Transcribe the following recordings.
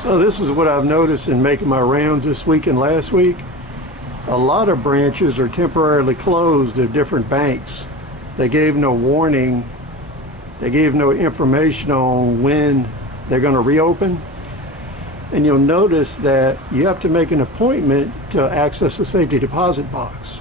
So this is what I've noticed in making my rounds this week and last week. A lot of branches are temporarily closed at different banks. They gave no warning. They gave no information on when they're going to reopen. And you'll notice that you have to make an appointment to access the safety deposit box.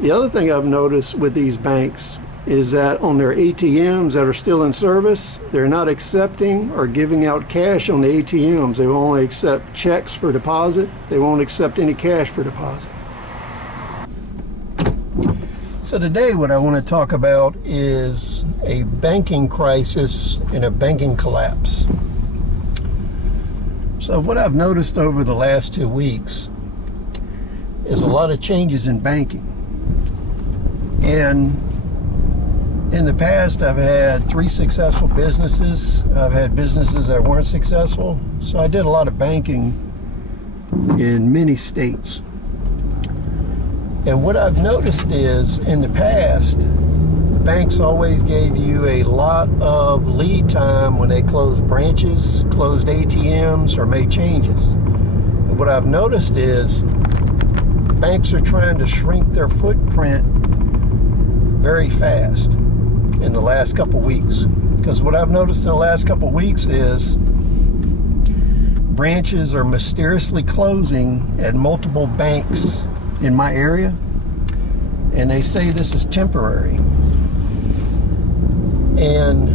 The other thing I've noticed with these banks is that on their ATMs that are still in service, they're not accepting or giving out cash on the ATMs. They will only accept checks for deposit. They won't accept any cash for deposit. So today what I want to talk about is a banking crisis and a banking collapse. So what I've noticed over the last 2 weeks is a lot of changes in banking. And in the past, I've had 3 successful businesses. I've had businesses that weren't successful. So I did a lot of banking in many states. And what I've noticed is in the past, banks always gave you a lot of lead time when they closed branches, closed ATMs, or made changes. And what I've noticed is banks are trying to shrink their footprint very fast in the last couple weeks. Because what I've noticed in the last couple weeks is branches are mysteriously closing at multiple banks in my area, and they say this is temporary. And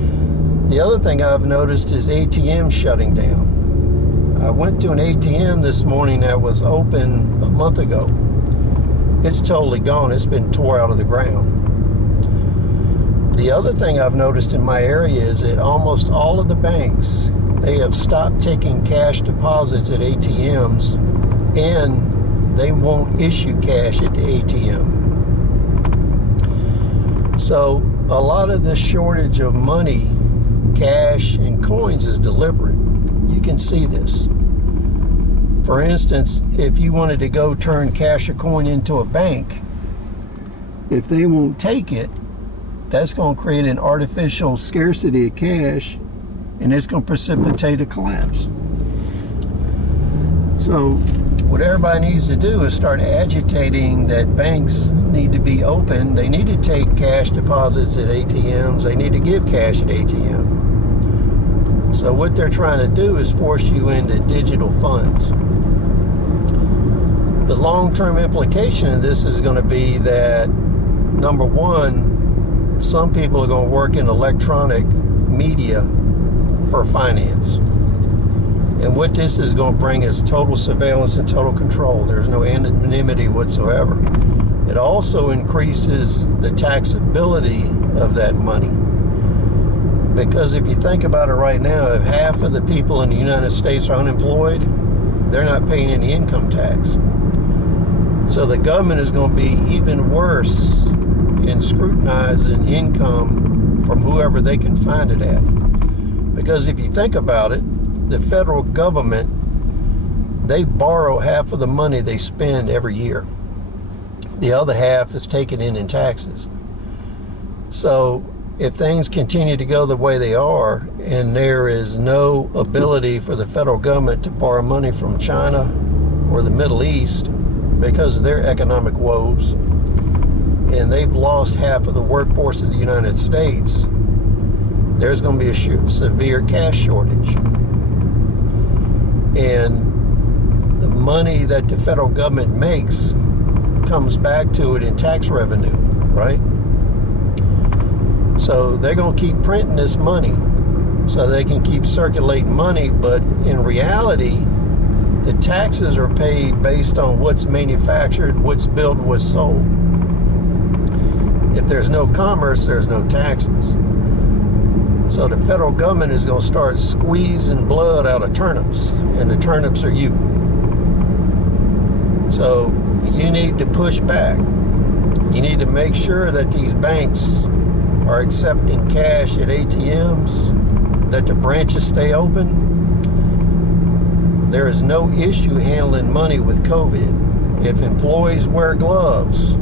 the other thing I've noticed is ATMs shutting down. I went to an ATM this morning that was open a month ago. It's totally gone. It's been tore out of the ground. The other thing I've noticed in my area is that almost all of the banks, they have stopped taking cash deposits at ATMs, and they won't issue cash at the ATM. So a lot of this shortage of money, cash, and coins is deliberate. You can see this. For instance, if you wanted to go turn cash or coin into a bank, if they won't take it, that's going to create an artificial scarcity of cash, and it's going to precipitate a collapse. So what everybody needs to do is start agitating that banks need to be open. They need to take cash deposits at ATMs. They need to give cash at ATM. So what they're trying to do is force you into digital funds. The long-term implication of this is going to be that, number one, some people are going to work in electronic media for finance. And what this is going to bring is total surveillance and total control. There's no anonymity whatsoever. It also increases the taxability of that money. Because if you think about it right now, if half of the people in the United States are unemployed, they're not paying any income tax. So the government is going to be even worse in scrutinizing income from whoever they can find it at. Because if you think about it, the federal government, they borrow half of the money they spend every year. The other half is taken in taxes. So if things continue to go the way they are, and there is no ability for the federal government to borrow money from China or the Middle East because of their economic woes, and they've lost half of the workforce of the United States, there's going to be a severe cash shortage. And the money that the federal government makes comes back to it in tax revenue, right? So they're going to keep printing this money so they can keep circulating money, but in reality, the taxes are paid based on what's manufactured, what's built, what's sold. If there's no commerce, there's no taxes. So the federal government is going to start squeezing blood out of turnips, and the turnips are you. So you need to push back. You need to make sure that these banks are accepting cash at ATMs, that the branches stay open. There is no issue handling money with COVID. If employees wear gloves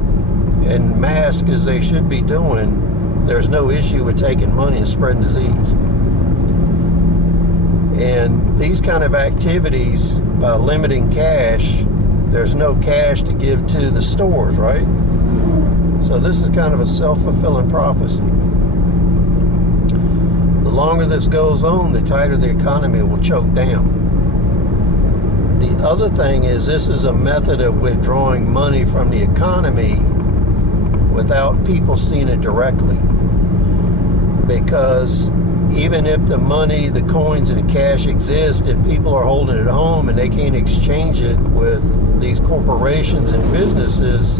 and masks as they should be doing, there's no issue with taking money and spreading disease. And these kind of activities, by limiting cash, there's no cash to give to the stores, right? So this is kind of a self-fulfilling prophecy. The longer this goes on, the tighter the economy will choke down. The other thing is, this is a method of withdrawing money from the economy without people seeing it directly. Because even if the money, the coins, and the cash exist, if people are holding it at home and they can't exchange it with these corporations and businesses,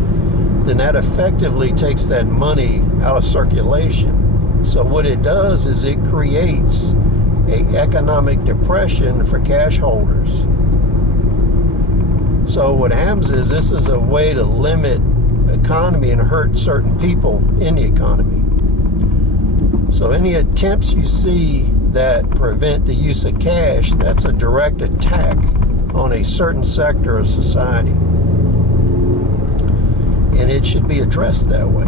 then that effectively takes that money out of circulation. So what it does is it creates an economic depression for cash holders. So what happens is, this is a way to limit economy and hurt certain people in the economy. So any attempts you see that prevent the use of cash, that's a direct attack on a certain sector of society. And it should be addressed that way.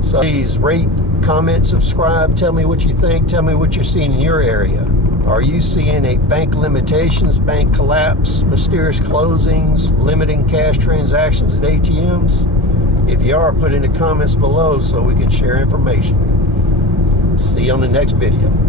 So please rate, comment, subscribe, tell me what you think, tell me what you're seeing in your area. Are you seeing a bank limitations, bank collapse, mysterious closings, limiting cash transactions at ATMs? If you are, put in the comments below so we can share information. See you on the next video.